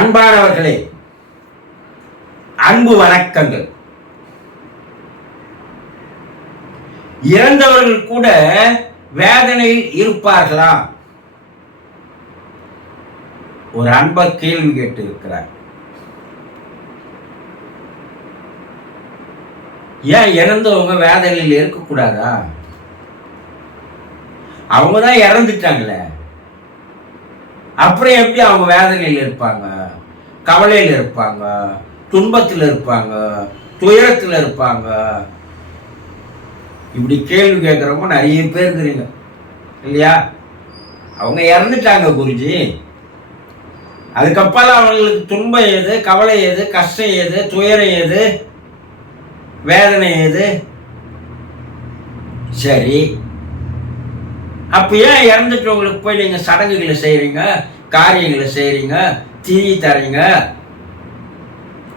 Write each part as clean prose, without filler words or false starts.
அன்பானவர்களே, அன்பு வணக்கங்கள். இறந்தவர்கள் கூட வேதனையில் இருப்பார்களா? ஒரு அன்பர் கேள்வி கேட்டு இருக்கிறார். ஏன் இறந்தவங்க வேதனையில் இருக்கக்கூடாதா? அவங்க தான் இறந்துட்டாங்களே, அப்புறம் எப்படி அவங்க வேதனையில் இருப்பாங்க, கவலையில் இருப்பாங்க, துன்பத்தில் இருப்பாங்க, துயரத்தில் இருப்பாங்க? இப்படி கேள்வி கேட்குறவங்க நிறைய பேர் இருக்கிறீங்க இல்லையா? அவங்க இறந்துட்டாங்க குருஜி, அதுக்கப்புறம் அவங்களுக்கு துன்பம் ஏது, கவலை ஏது, கஷ்டம் ஏது, துயரம் ஏது, வேதனை ஏது? சரி, அப்போ ஏன் இறந்துட்டவங்களுக்கு போய் நீங்கள் சடங்குகளை செய்கிறீங்க, காரியங்களை செய்கிறீங்க, திதி தரீங்க,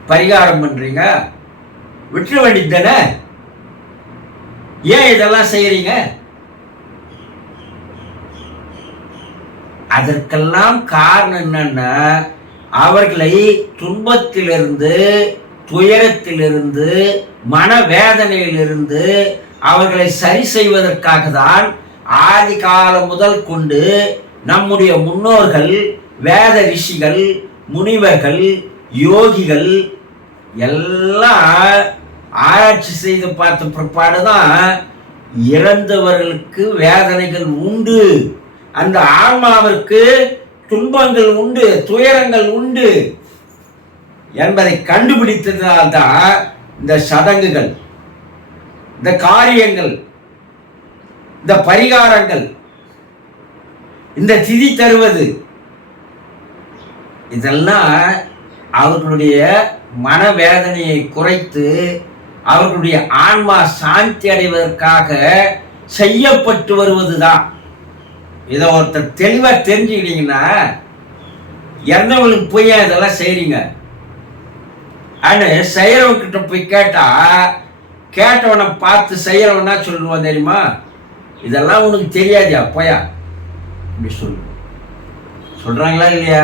பரிகாரம் பண்ணுறீங்க? விட்டுற வேண்டியது தானே? ஏன் இதெல்லாம் செய்கிறீங்க? அதற்கெல்லாம் காரணம் என்னன்னா, அவர்களை துன்பத்திலிருந்து, துயரத்திலிருந்து, மனவேதனையிலிருந்து அவர்களை சரி செய்வதற்காக தான் ஆதி காலம் முதல் கொண்டு நம்முடைய முன்னோர்கள், வேத ரிஷிகள், முனிவர்கள், யோகிகள் எல்லாம் ஆராய்ச்சி செய்து பார்த்த பிற்பாடுதான் இறந்தவர்களுக்கு வேதனைகள் உண்டு, அந்த ஆன்மாவிற்கு துன்பங்கள் உண்டு, துயரங்கள் உண்டு என்பதை கண்டுபிடித்ததால்தான் இந்த சடங்குகள், இந்த காரியங்கள், இந்த பரிகாரங்கள், இந்த திதி தருவது, இதெல்லாம் அவர்களுடைய மனவேதனையை குறைத்து அவர்களுடைய ஆன்மா சாந்தி அடைவதற்காக செய்யப்பட்டு வருவதுதான். இதை ஒருத்தர் தெளிவாக தெரிஞ்சுக்கிட்டீங்கன்னா, இறந்தவங்களுக்கு போய் இதெல்லாம் செய்றீங்க ஆனால் செய்யறவங்கிட்ட போய் கேட்டா, கேட்டவனை பார்த்து செய்யறவனா சொல்லுவான் தெரியுமா, இதெல்லாம் உனக்கு தெரியாதியா போயா அப்படி சொல்றாங்களா இல்லையா?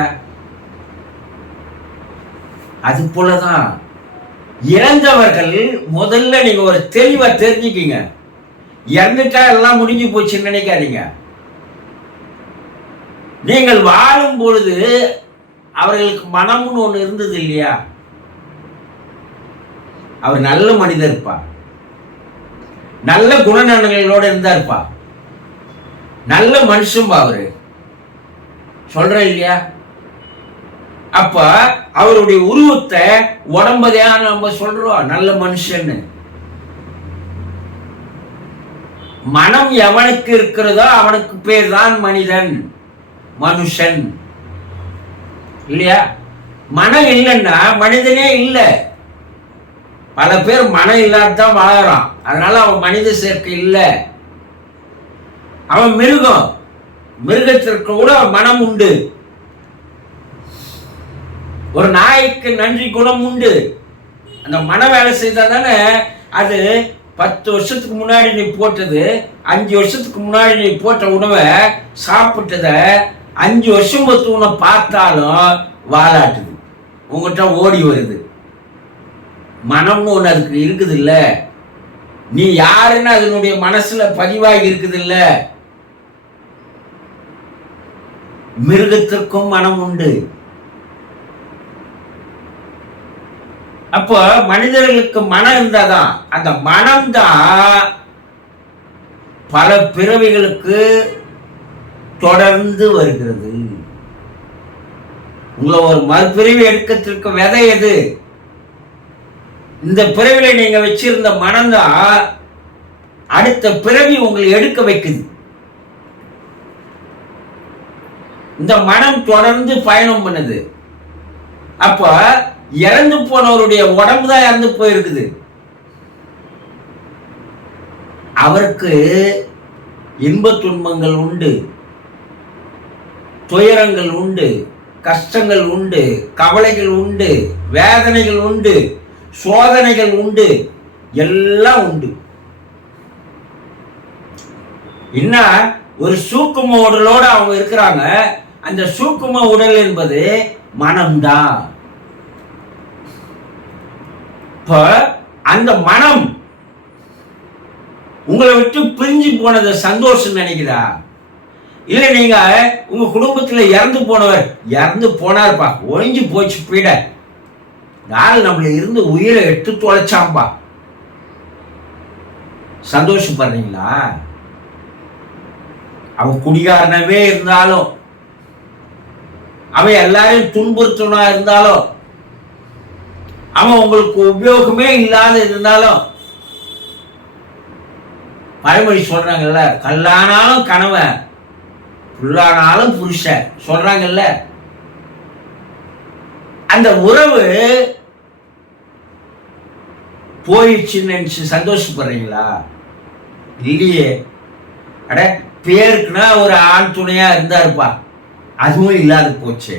அது போலதான் இறந்தவர்கள் முதல்ல நீங்க ஒரு தெளிவா தெரிஞ்சுக்கிங்க. இறந்துட்டா எல்லாம் முடிஞ்சு போச்சுன்னு நினைக்காதீங்க. நீங்கள் வாழும் பொழுது அவர்களுக்கு மனம்னு ஒண்ணு இருந்தது இல்லையா? அவர் நல்ல மனிதர் இருப்பா, நல்ல குணநலங்களோட இருந்தா இருப்பா, நல்ல மனுஷன்பா அவரு, சொல்ற இல்லையா? அப்ப அவருடைய உருவத்தை உடம்பதையா நம்ம சொல்றோம் நல்ல மனுஷன்னு. மனம் எவனுக்கு இருக்கிறதோ அவனுக்கு பேர் தான் மனிதன், மனுஷன் இல்லையா? மனம் இல்லைன்னா மனிதனே இல்லை. பல பேர் மனம் இல்லாதான் வாழறான், அதனால அவன் மனித சேர்க்கை இல்லை. அவன் மிருகம், மிருகத்திற்கு கூட மனம் உண்டு. ஒரு நாய்க்கு நன்றி குணம் உண்டு. அந்த மன வேலை செய்தா தானே அது 10 வருஷத்துக்கு முன்னாடி நீ போட்டது, 5 வருஷத்துக்கு முன்னாடி நீ போட்ட உணவை சாப்பிட்டத 5 வருஷம் பொறுத்து உன்னை பார்த்தாலும் வாலாட்டுது, உங்ககிட்ட ஓடி வருது. மனம்னு ஒன்று அதுக்கு இருக்குது இல்ல, நீ யாருன்னு அதனுடைய மனசுல பதிவாகி இருக்குது இல்ல. மிருகத்திற்கும் மனம் உண்டு. அப்போ மனிதர்களுக்கு மனம் இருந்தாதான், அந்த மனம்தான் பல பிறவிகளுக்கு தொடர்ந்து வருகிறது. உங்களை ஒரு மறுபிறவி எடுக்கிறதுக்கு விதை எது? இந்த பிறவில நீங்க வச்சிருந்த மனம்தான் அடுத்த பிறவி உங்களை எடுக்க வைக்குது. இந்த மனம் தொடர்ந்து பயணம் பண்ணுது. அப்ப இறந்து போனவருடைய உடம்பு தான் இறந்து போயிருக்குது. அவருக்கு இன்ப துன்பங்கள் உண்டு, துயரங்கள் உண்டு, கஷ்டங்கள் உண்டு, கவலைகள் உண்டு, வேதனைகள் உண்டு, சோதனைகள் உண்டு, எல்லாம் உண்டு. இன்னும் ஒரு சூக்கும உடலோடு அவங்க இருக்கிறாங்க. அந்த சூக்கும உடல் என்பது மனம்தான். இப்ப அந்த மனம் உங்களை விட்டு பிரிஞ்சு போனது சந்தோஷம் நினைக்கிறா? இல்ல நீங்க உங்க குடும்பத்துல இறந்து போனார்ப்பா, ஒழிஞ்சு போச்சு பீட, நாள் நம்மள இருந்து உயிரை எடுத்து தொலைச்சாம்பா, சந்தோஷப்படுறீங்களா? அவன் குடிகாரனவே இருந்தாலும், அவன் எல்லாரையும் துன்புறுத்தனா இருந்தாலும், அவன் உங்களுக்கு உபயோகமே இல்லாத இருந்தாலும், பழமொழி சொல்றாங்கல்ல, கல்லானாலும் கணவன், புல்லானாலும் புருஷன் சொல்றாங்கல்ல. அந்த உறவு போயிடுச்சுன்னு நினைச்சு சந்தோஷப்படுறீங்களா? இல்லையே. அட பேருக்குன்னா ஒரு ஆண் துணையா இருந்தாருப்பா, அதுவும் இல்லாத போச்சு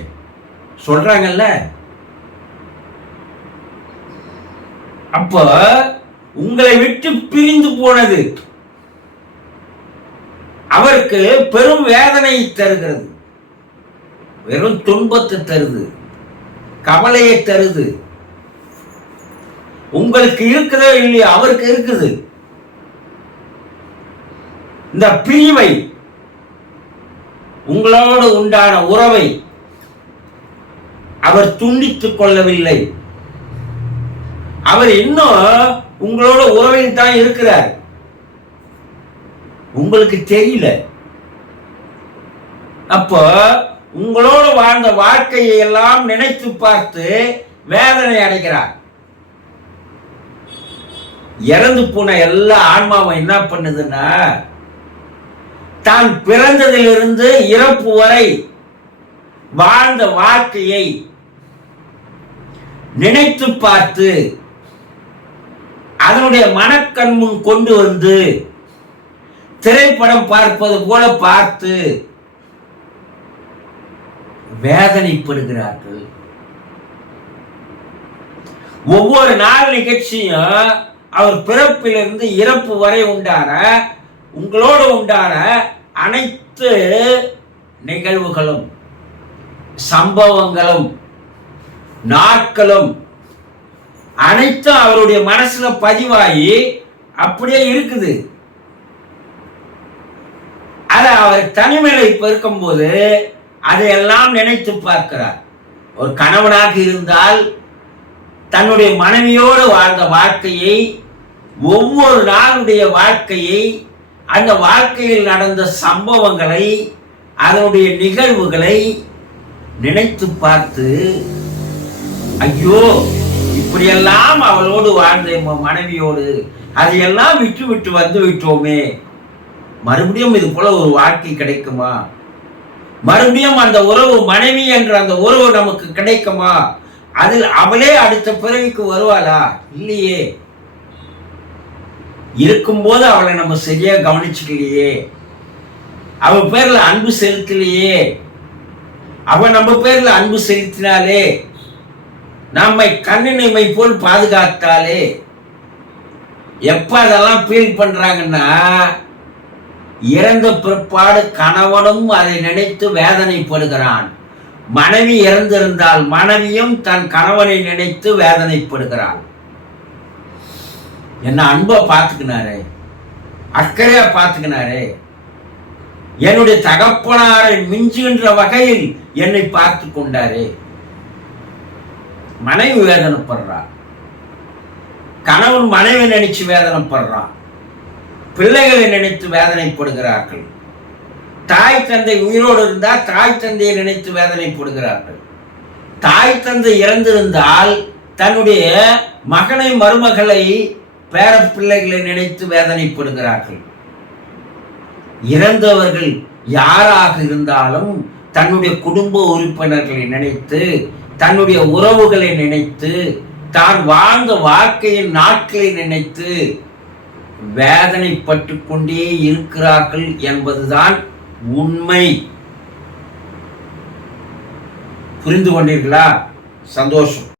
சொல்றாங்கல்ல. அப்ப உங்களை விட்டு பிரிந்து போனது அவருக்கு பெரும் வேதனை தருகிறது, வெறும் துன்பத்தை தருது, கவலையை தருது. உங்களுக்கு இருக்குதோ இல்லையோ அவருக்கு இருக்குது. இந்த பிரிவை, உங்களோடு உண்டான உறவை அவர் துண்டித்துக் கொள்ளவில்லை. அவர் இன்னும் உங்களோட உறவில் தான் இருக்கிறார், உங்களுக்கு தெரியல. அப்போ உங்களோடு வாழ்ந்த வாழ்க்கையை எல்லாம் நினைத்து பார்த்து வேதனை அடைகிறார். இறந்து போன எல்லா ஆன்மாவும் என்ன பண்ணுதுன்னா, தான் பிறந்ததிலிருந்து இறப்பு வரை வாழ்ந்த வாழ்க்கையை நினைத்து பார்த்து அதனுடைய மனக்கண் முன் கொண்டு வந்து திரைப்படம் பார்ப்பது போல பார்த்து வேதனைப்படுகிறார்கள். ஒவ்வொரு நாள் நிகழ்ச்சியும் அவர் பிறப்பிலிருந்து இறப்பு வரை உண்டான உங்களோடு உண்டான அனைத்து நிகழ்வுகளும் சம்பவங்களும் நாட்களும் அனைத்தும் அவருடைய மனசுல பதிவாகி அப்படியே இருக்குது. அதை அவர் தனிமையில இப்ப இருக்கும்போது அதையெல்லாம் நினைத்து பார்க்கிறார். ஒரு கணவனாக இருந்தால் தன்னுடைய மனைவியோடு வாழ்ந்த வாழ்க்கையை, ஒவ்வொரு நாளுடைய வாழ்க்கையை, அந்த வாழ்க்கையில் நடந்த சம்பவங்களை, அதனுடைய நிகழ்வுகளை நினைத்து பார்த்து, ஐயோ இப்படியெல்லாம் அவளோடு வாழ்ந்த மனைவியோடு அதையெல்லாம் விட்டு விட்டு வந்து விட்டோமே, மறுபடியும் இது போல ஒரு வாழ்க்கை கிடைக்குமா? மறுபடியும் அந்த உறவு, மனைவி என்ற அந்த உறவு நமக்கு கிடைக்குமா? அதில் அவளே அடுத்த பிறவிக்கு வருவாளா? இல்லையே. இருக்கும்போது அவளை நம்ம சரியா கவனிச்சுக்கலையே, அவள் பேர்ல அன்பு செலுத்தலையே. அவன் நம்ம பேர்ல அன்பு செலுத்தினாலே, நம்மை கண்ணினை போல் பாதுகாத்தாலே. எப்ப அதெல்லாம் ஃபீல் பண்றாங்கன்னா, இறந்த பிற்பாடு கணவனும் அதை நினைத்து வேதனைப்படுகிறான். மனைவி இறந்திருந்தால் மனைவியும் தன் கணவனை நினைத்து வேதனைப்படுகிறாள். என்ன அன்பா பார்த்துக்கினாரே, அக்கறையா பார்த்துக்கினாரே, என்னுடைய தகப்பனாரை மிஞ்சுகின்ற வகையில் என்னை பார்த்து கொண்டாரே. மனைவி வேதனைப்படுறான், கணவன் மனைவி நினைச்சு வேதனைப்படுறான், பிள்ளைகளை நினைத்து வேதனைப்படுகிறார்கள். தாய் தந்தை உயிரோடு இருந்தால் தாய் தந்தையை நினைத்து வேதனைப்படுகிறார்கள். தாய் தந்தை இறந்திருந்தால் தன்னுடைய மகனை, மருமகளை, பேர பிள்ளைகளை நினைத்து வேதனைப்படுகிறார்கள். இறந்தவர்கள் யாராக இருந்தாலும் தன்னுடைய குடும்ப உறுப்பினர்களை நினைத்து, தன்னுடைய உறவுகளை நினைத்து, தான் வாழ்ந்த வாழ்க்கையின் நாட்களை நினைத்து வேதனைப்பட்டு கொண்டே இருக்கிறார்கள் என்பதுதான் உண்மை. புரிந்து கொண்டீர்களா? சந்தோஷம்.